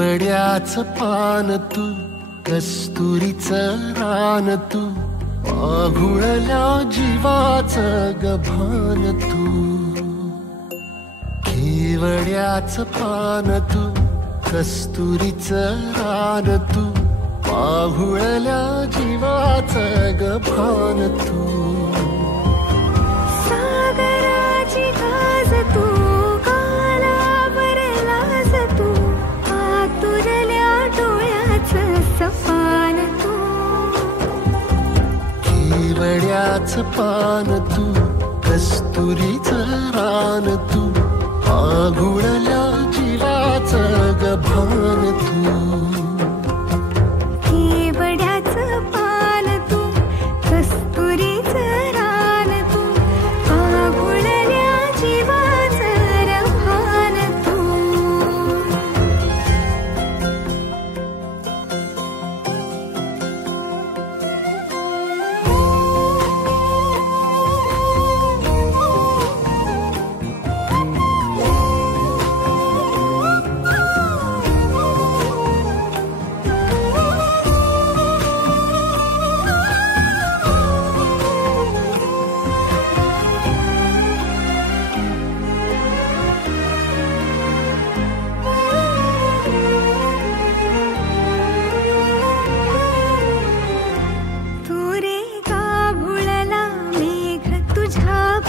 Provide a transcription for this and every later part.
केवड्याचं पान तू, कस्तुरीचं रान तू, आघुळल्या जीवाचं गभान तू. केवड्याचं पान तू, कस्तुरीचं रान तू, आघुळल्या जीवाचं गभान तू. सागराची गाज तू, गालावरलास तू, आतुरल्या डोळ्याचं सपान तू. केवड्याचं पान तू, कस्तुरीचं रान तू, आघुळल्या जीवाचं गभान तू. केवड्याचं पान तू, कस्तुरीचं रान तू, आघुळल्या जीवाचं रभान तू.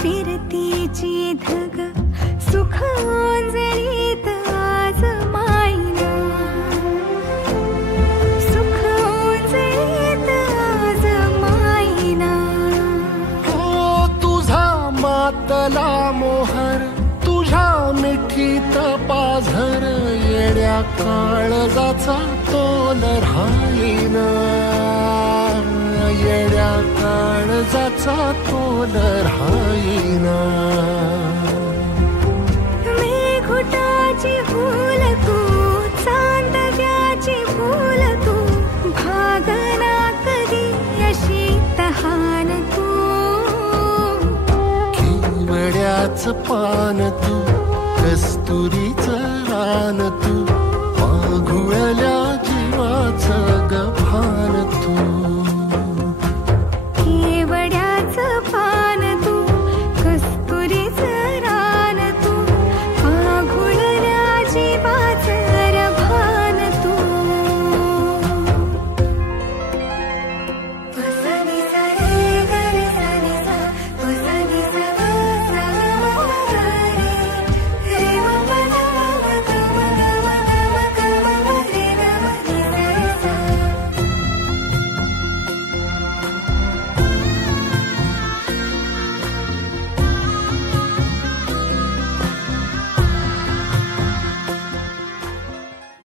फिरतीची धग सुख ओंजळीत आज मायना, सुख ओंजळीत आज मायना. हो तुझा मातला मोहर, तुझ्या मिठीत पाझर, येड्या काळजाचा तोल राहीना, येड्या काळजाचा तोल राहीना. मेघुटाची फूल तू, चांदव्याची फूल तू, भागना कधी अशी तहान तू. केवड्याचं पान तू, कस्तुरीचं रान तू, आघुळल्या